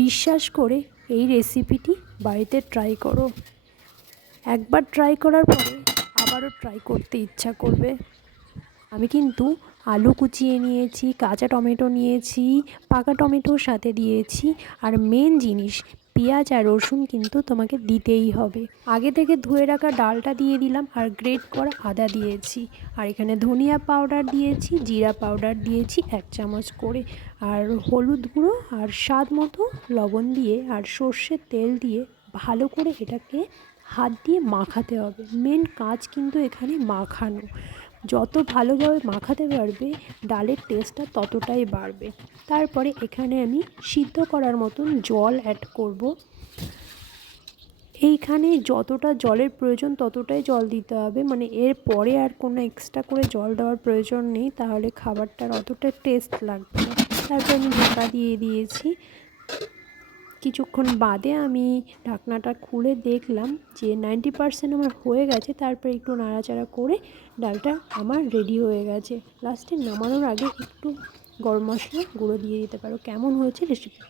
বিশ্বাস করে এই রেসিপিটি বাড়িতে ট্রাই করো। একবার ট্রাই করার পরে আবারও ট্রাই করতে ইচ্ছা করবে। আমি কিন্তু আলু কুচিয়ে নিয়েছি, কাঁচা টমেটো নিয়েছি, পাকা টমেটোর সাথে দিয়েছি। আর মেন জিনিস পেঁয়াজ আর রসুন কিন্তু তোমাকে দিতেই হবে। আগে থেকে ধুয়ে রাখা ডালটা দিয়ে দিলাম আর গ্রেট করা আদা দিয়েছি। আর এখানে ধনিয়া পাউডার দিয়েছি, জিরা পাউডার দিয়েছি 1 চামচ করে, আর হলুদ গুঁড়ো আর স্বাদ মতো লবণ দিয়ে আর সর্ষের তেল দিয়ে ভালো করে এটাকে হাত দিয়ে মাখাতে হবে। মেন কাজ কিন্তু এখানে মাখানো। যত ভালোভাবে মাখাতে পারবে ডালের টেস্টটা ততটাই বাড়বে। তারপরে এখানে আমি সিদ্ধ করার মতন জল অ্যাড করব। এইখানে যতটা জলের প্রয়োজন ততটাই জল দিতে হবে, মানে এর পরে আর কোনো এক্সট্রা করে জল দেওয়ার প্রয়োজন নেই, তাহলে খাবারটার অতটা টেস্ট লাগবে না। তারপর আমি ঢাকা দিয়ে দিয়েছি। কিছুক্ষণ বাদে আমি ঢাকনাটা খুলে দেখলাম যে 90% আমার হয়ে গেছে। তারপরে একটু নাড়াচাড়া করে ডালটা আমার রেডি হয়ে গেছে। লাস্টে নামানোর আগে একটু গরম মশলা গুঁড়ো দিয়ে দিতে পারো। কেমন হয়েছে রেসিপিটা